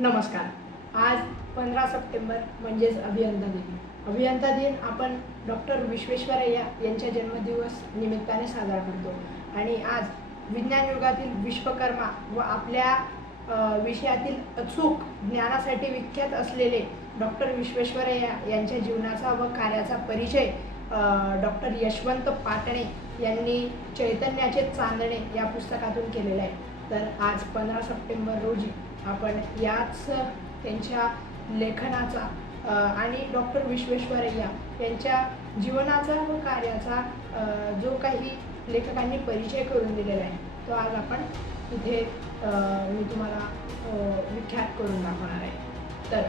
नमस्कार. आज पंधरा सप्टेंबर म्हणजेच अभियंता दिन. अभियंता दिन आपण डॉक्टर विश्वेश्वरय्या यांच्या जन्मदिवस निमित्ताने साजरा करतो. आणि आज विज्ञान युगातील विश्वकर्मा व आपल्या विषयातील अचूक ज्ञानासाठी विख्यात असलेले डॉक्टर विश्वेश्वरय्या यांच्या जीवनाचा व कार्याचा परिचय डॉक्टर यशवंत पाटणे यांनी चैतन्याचे चांदणे या पुस्तकातून केलेलं आहे. तर आज पंधरा सप्टेंबर रोजी आपण याच त्यांच्या लेखनाचा आणि डॉक्टर विश्वेश्वरय्या यांच्या जीवनाचा व कार्याचा जो काही लेखकांनी परिचय करून दिलेला आहे तो आज आपण इथे मी तुम्हाला विख्यात करून दाखवणार आहे. तर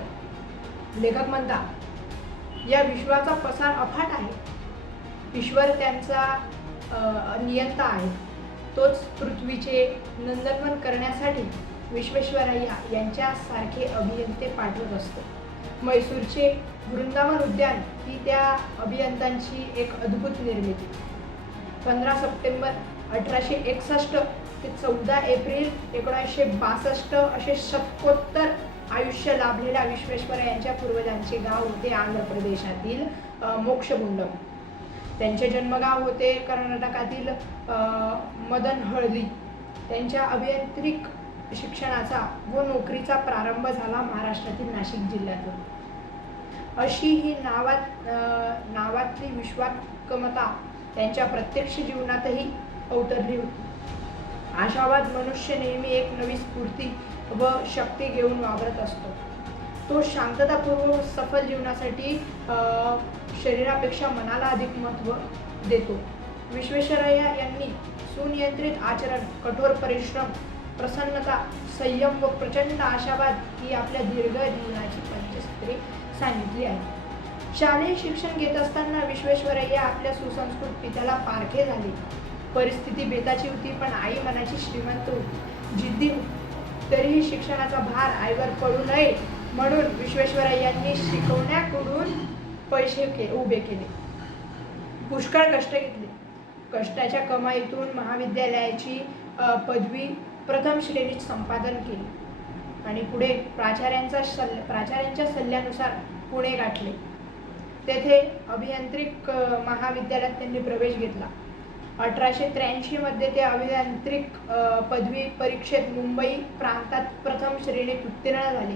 लेखक म्हणतात या विश्वाचा पसार अफाट आहे. ईश्वर त्यांचा नियंता आहे. तोच पृथ्वीचे नंदनवन करण्यासाठी विश्वेश्वरय्या यांच्यासारखे अभियंते पाठवत असतो. मैसूरचे वृंदावन उद्यान ही त्या अभियंत्यांची एक अद्भुत निर्मिती. पंधरा सप्टेंबर अठराशे एकसष्ट ते चौदा एप्रिल एकोणीसशे बासष्ट असे शतकोत्तर आयुष्य लाभलेल्या विश्वेश्वर यांच्या पूर्वजांचे गाव होते आंध्र प्रदेशातील मोक्षगुंडम त्यांचे जन्मगाव होते कर्नाटकातील मदन हळदी त्यांच्या अभियांत्रिक शिक्षणाचा व नोकरीचा प्रारंभ झाला महाराष्ट्रातील नाशिक जिल्ह्यातून. अशी ही नावात नावातली विश्वात्मकता त्यांच्या प्रत्यक्ष जीवनातही अवतरली होती. आशावाद मनुष्य नेहमी एक नवी स्फूर्ती व शक्ती घेऊन वावरत असतो. तो शांततापूर्वक सफल जीवनासाठी शरीरापेक्षा मनाला अधिक महत्त्व देतो. विश्वेश्वरय्या यांनी सुनियंत्रित आचरण कठोर परिश्रम प्रसन्नता संयम व प्रचंड आशावाद ही आपल्या दीर्घ जीवनाची पंचसूत्रे सांगितली आहे. शालेय शिक्षण घेत असताना विश्वेश्वरय्या आपल्या सुसंस्कृत पित्याला पारखे झाले. परिस्थिती बेताची होती पण आई मनाची श्रीमंत होती. जिद्दी तरीही शिक्षणाचा भार आईवर पडू नये म्हणून विश्वेश्वरय्यांनी शिकवण्याकडून पैसे के उभे केले. पुष्कळ कष्ट घेतले. कष्टाच्या कमाईतून महाविद्यालयाची पदवी प्रथम श्रेणीत संपादन केले. आणि पुढे प्राचार्यांचा सल्ल प्राचार्यांच्या सल्ल्यानुसार पुणे गाठले. तेथे अभियांत्रिक महाविद्यालयात त्यांनी प्रवेश घेतला. अठराशे त्र्याऐंशीमध्ये ते अभियांत्रिक पदवी परीक्षेत मुंबई प्रांतात प्रथम श्रेणीत उत्तीर्ण झाले.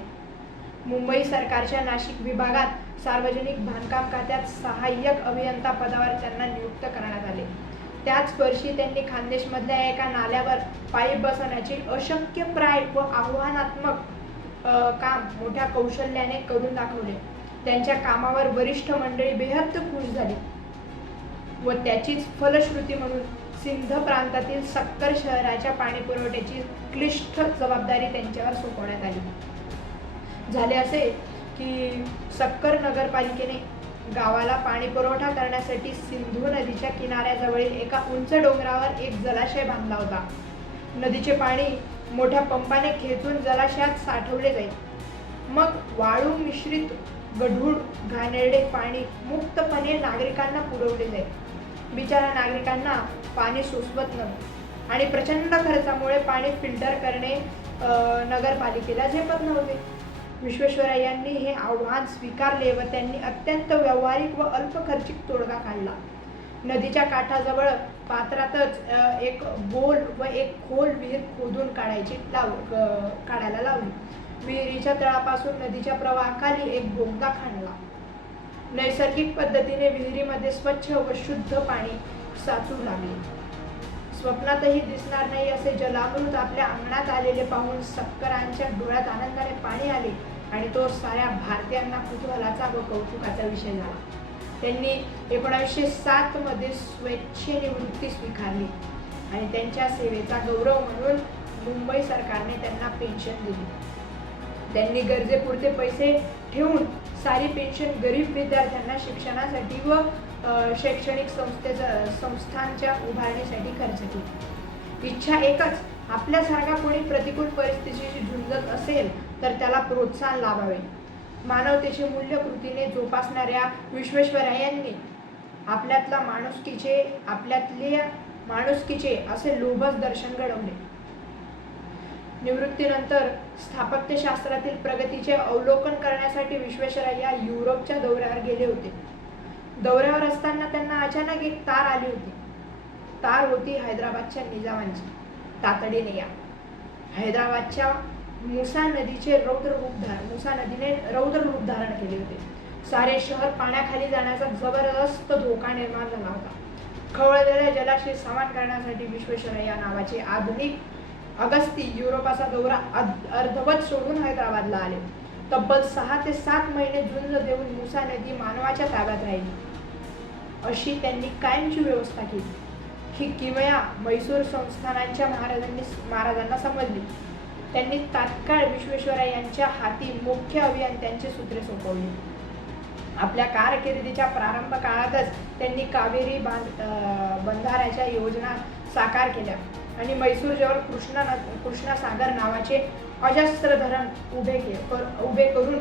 मुंबई सरकारच्या नाशिक विभागात सार्वजनिक बांधकाम खात्यात सहाय्यक अभियंता पदावर त्यांना नियुक्त करण्यात आले. त्याच वर्षी त्यांनी खानदेशमधल्या एका नाल्यावर पायी बसवण्याचे अशक्यप्राय व आव्हानात्मक काम मोठ्या कौशल्याने करून दाखवले. त्यांच्या कामावर वरिष्ठ मंडळी बेहद खुश झाली व त्याचीच फलश्रुती म्हणून सिंध प्रांतातील सक्कर शहराच्या पाणी पुरवठ्याची क्लिष्ट जबाबदारी त्यांच्यावर सोपवण्यात आली. झाले असे की सक्कर नगरपालिकेने गावाला पाणी पुरवठा करण्यासाठी सिंधू नदीच्या किनाऱ्याजवळील एका उंच डोंगरावर एक जलाशय बांधला होता. नदीचे पाणी मोठ्या पंपाने खेचून जलाशयात साठवले जाईल मग वाळू मिश्रित गढूळ घाणेरडे पाणी मुक्तपणे नागरिकांना पुरवले जाईल बिचारा नागरिकांना पाणी सुचवत नव्हते. आणि प्रचंड खर्चामुळे पाणी फिल्टर करणे नगरपालिकेला झेपत नव्हते. विश्वेश्वरय्यांनी हे आव्हान स्वीकारले व त्यांनी अत्यंत व्यावहारिक व अल्प खर्चिक तोडगा काढला. नदीच्या काठाजवळ पात्रातच एक बोल व एक खोल विहीर खोदून काढायची लाव काढायला लावली. विहिरीच्या तळापासून नदीच्या प्रवाहाखाली एक बोगदा खाणला नैसर्गिक पद्धतीने विहिरीमध्ये स्वच्छ व शुद्ध पाणी साचू लागले. स्वप्नातही दिसणार नाही असे जलामृत आपल्या अंगणात आलेले पाहून सक्करांच्या डोळ्यात आनंदाने पाणी आले. आणि तो साऱ्या भारतीयांना कुतूहलाचा व कौतुकाचा विषय झाला. त्यांनी एकोणावीसशे सातमध्ये स्वेच्छेनिवृत्ती स्वीकारली आणि त्यांच्या सेवेचा गौरव म्हणून मुंबई सरकारने त्यांना पेन्शन दिली. त्यांनी गरजेपुरते पैसे ठेवून सारी पेन्शन गरीब विद्यार्थ्यांना शिक्षणासाठी व शैक्षणिक संस्थेचा संस्थांच्या उभारणीसाठी खर्च केली. इच्छा एकच आपल्यासारखा कोणी प्रतिकूल परिस्थितीशी झुंजत असेल तर त्याला प्रोत्साहन लाभावे. मानवतेचे मूल्य कृतीने जोपासणाऱ्या विश्वेश्वरायांनी आपल्यातला माणुसकीचे आपल्यातल्या माणुसकीचे असे लोभस दर्शन घडवले. निवृत्तीनंतर स्थापत्यशास्त्रातील प्रगतीचे अवलोकन करण्यासाठी विश्वेश्वरय्या युरोपच्या दौऱ्यावर गेले होते. दौऱ्यावर असताना त्यांना अचानक एक तार आली होती. तार होती हैदराबादच्या निजामांची. तातडीने या. हैदराबादच्या मुसा नदीचे रौद्र रूप धारण मुसा नदीने रौद्र रूप धारण केले होते. सारे शहर पाण्याखाली जाण्याचा जबरदस्त धोका निर्माण झाला होता. खवळलेल्या जलाशी समान करण्यासाठी विश्वेश्वर या नावाचे आधुनिक अगस्ती युरोपाचा दौरा अर्धवत सोडून हैदराबादला आले. तब्बल सहा ते सात महिने झुंज देऊन मुसा नदी मानवाच्या ताब्यात राहिली. अशी त्यांनी कायमची व्यवस्था केली. ही किमया म्हैसूर संस्थानांच्या महाराजांनी महाराजांना समजली. त्यांनी तात्काळ विश्वेश्वरा यांच्या हाती मुख्य अभियंत्यांची सूत्रे सोपवली. आपल्या कारकिर्दीच्या प्रारंभ काळातच त्यांनी कावेरी बांध बंधाऱ्याच्या योजना साकार केल्या आणि म्हैसूरजवळ कृष्णा कृष्णा सागर नावाचे अजस्त्र धरण उभे के उभे करून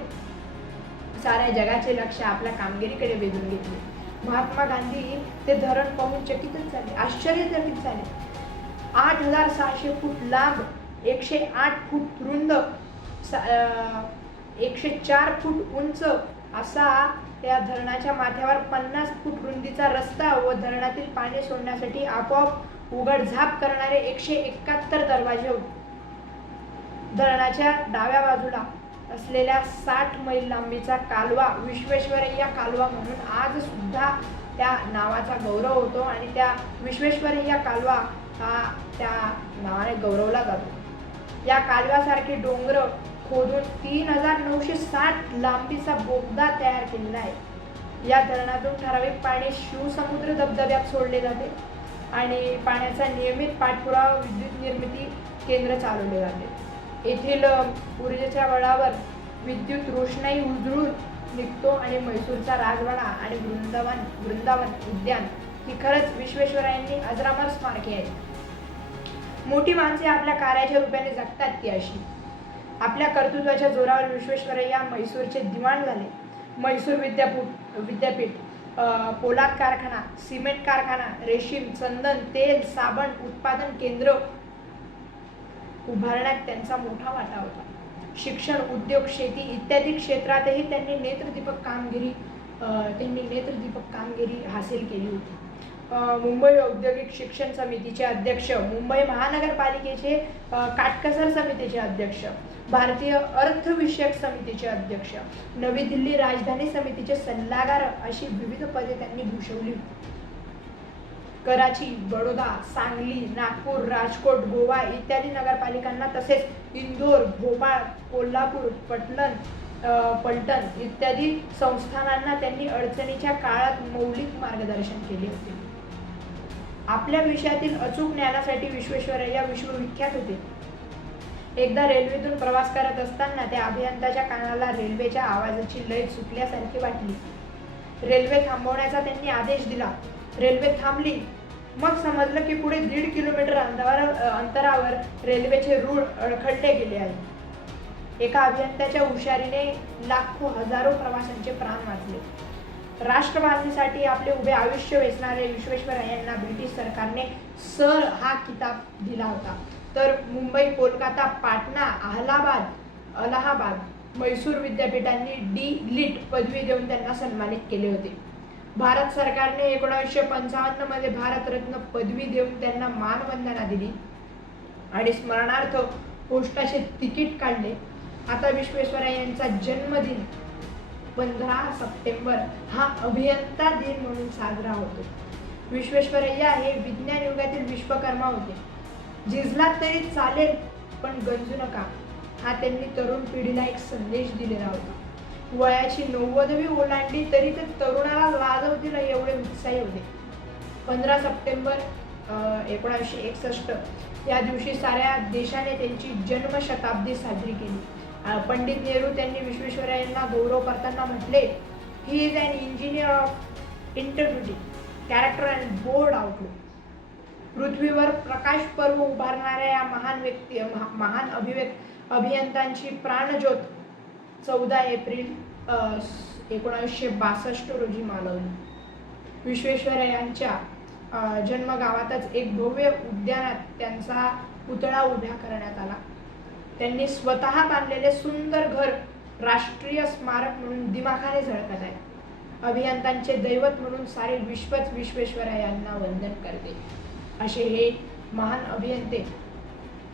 साऱ्या जगाचे लक्ष आपल्या कामगिरीकडे वेधून घेतले. महात्मा गांधी ते धरण पाहून चकितच झाले आश्चर्यचकित झाले. आठ हजार सहाशे फूट लांब एकशे आठ फूट रुंद सा- एकशे चार फूट उंच असा या धरणाच्या माथ्यावर पन्नास फूट रुंदीचा रस्ता व धरणातील पाणी सोडण्यासाठी आपोआप उघडझाप करणारे एकशे एकाहत्तर दरवाजे धरणाच्या डाव्या बाजूला असलेल्या साठ मैल लांबीचा कालवा विश्वेश्वरय्या कालवा म्हणून आज सुद्धा त्या नावाचा गौरव होतो आणि त्या विश्वेश्वरय्या कालवा हा त्या नावाने गौरवला जातो. या कालव्यासारखे डोंगर खोदून तीन हजार नऊशे साठ लांबीचा बोगदा तयार केलेला आहे. या धरणातून ठराविक पाणी शिवसमुद्र धबधब्यात सोडले जाते आणि पाण्याचा नियमित पाठपुरावा विद्युत निर्मिती केंद्र चालवले जाते. येथील ऊर्जेच्या बळावर विद्युत रोषणाई उजळून निघतो आणि म्हैसूरचा राजवाडा आणि वृंदावन वृंदावन उद्यान ही खरंच विश्वेश्वरायांनी अजरामर स्मारके आहेत. मोठी माणसे आपल्या कार्याच्या रूपाने जगतात ती अशी. आपल्या कर्तृत्वाच्या जोरावर विश्वेश्वरय्या म्हैसूरचे दिवाण झाले. म्हैसूर विद्यापीठ विद्यापीठ पोलाद कारखाना सिमेंट कारखाना रेशीम चंदन तेल साबण उत्पादन केंद्र उभारण्यात त्यांचा मोठा वाटा होता. शिक्षण उद्योग शेती इत्यादी क्षेत्रातही त्यांनी नेत्रदीपक कामगिरी त्यांनी नेत्रदीपक कामगिरी हासिल केली होती. मुंबई औद्योगिक शिक्षण समितीचे अध्यक्ष मुंबई महानगरपालिकेचे काटकसर समितीचे अध्यक्ष भारतीय अर्थविषयक समितीचे अध्यक्ष नवी दिल्ली राजधानी समितीचे सल्लागार अशी विविध पदे त्यांनी भूषवली. होती कराची बडोदा सांगली नागपूर राजकोट गोवा इत्यादी नगरपालिकांना तसेच इंदोर भोपाळ कोल्हापूर पटलन पलटण इत्यादी संस्थानांना त्यांनी अडचणीच्या काळात मौलिक मार्गदर्शन केले होते. आपल्या विषयातील अचूक ज्ञानासाठी विश्वेश्वरय्या विश्वविख्यात होते. एकदा रेल्वेतून प्रवास करत असताना त्या अभियंताच्या कानाला रेल्वेच्या आवाजाची लय चुकल्यासारखी वाटली. रेल्वे थांबवण्याचा त्यांनी आदेश दिला. रेल्वे थांबली. मग समजलं की पुढे दीड किलोमीटर अंतरावर अंतरावर रेल्वेचे रूळ अडखळले गेले आहे. एका अभियंत्याच्या हुशारीने लाखो हजारो प्रवाशांचे प्राण वाचले. राष्ट्रवादीसाठी आपले उभे आयुष्य वेचणारे विश्वेश्वरय्यांना ब्रिटिश सरकारने सर हा किताब दिला होता. तर मुंबई कोलकाता पाटणा अहलाबाद अलाहाबाद मैसूर विद्यापीठांनी डी लिट पदवी देऊन त्यांना सन्मानित केले होते. भारत सरकारने एकोणीसशे पंचावन्नमध्ये भारतरत्न पदवी देऊन त्यांना मानवंदना दिली आणि स्मरणार्थ पोस्टाचे तिकीट काढले. आता विश्वेश्वरय्यांचा जन्मदिन पंधरा सप्टेंबर हा अभियंता दिन म्हणून साजरा होतो. विश्वेश्वरय्या हे विज्ञान युगातील विश्वकर्मा होते. झिजलात तरी चालेल पण गंजू नका. हा त्यांनी तरुण पिढीला एक संदेश दिलेला होता. वयाची नव्वदवी ओलांडली तरी ते तरुणाला लाजवतील एवढे उत्साही होते. पंधरा सप्टेंबर एकोणावीसशे एकसष्ट या दिवशी साऱ्या देशाने त्यांची जन्मशताब्दी साजरी केली. पंडित नेहरू त्यांनी विश्वेश्वरय्यांना गौरव करताना म्हटले he is an engineer of integrity character and broad outlook पृथ्वीवर प्रकाश पर्व उभारणाऱ्या या महान व्यक्ती महा- महान अभिव्यक्त अभियंत्यांची प्राणज्योत चौदा एप्रिल एकोणीसशे बासष्ट रोजी मालवली. विश्वेश्वरय्यांच्या जन्मगावातच एक भव्य उद्यानात त्यांचा पुतळा उभ्या करण्यात आला. त्यांनी स्वतः बांधलेले सुंदर घर राष्ट्रीय स्मारक म्हणून दिमाखाने झळकत आहे. अभियंतांचे दैवत म्हणून सारे विश्वच विश्वेश्वरायांना वंदन करते. असे हे महान अभियंते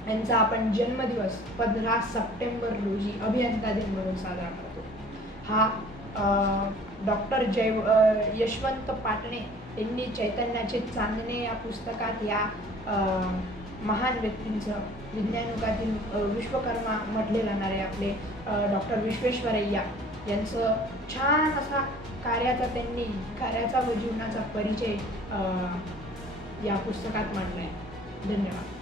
यांचा आपण जन्मदिवस पंधरा सप्टेंबर रोजी अभियंता दिन म्हणून साजरा करतो. हा डॉक्टर जय यशवंत पाटणे यांनी चैतन्याचे चांदणे या पुस्तकात या महान व्यक्तींचं विज्ञानयुगातील विश्वकर्मा म्हटले जाणारे आपले डॉक्टर विश्वेश्वरय्या यांचं छान असा कार्याचा त्यांनी कार्याचा व जीवनाचा परिचय या पुस्तकात मांडला आहे धन्यवाद.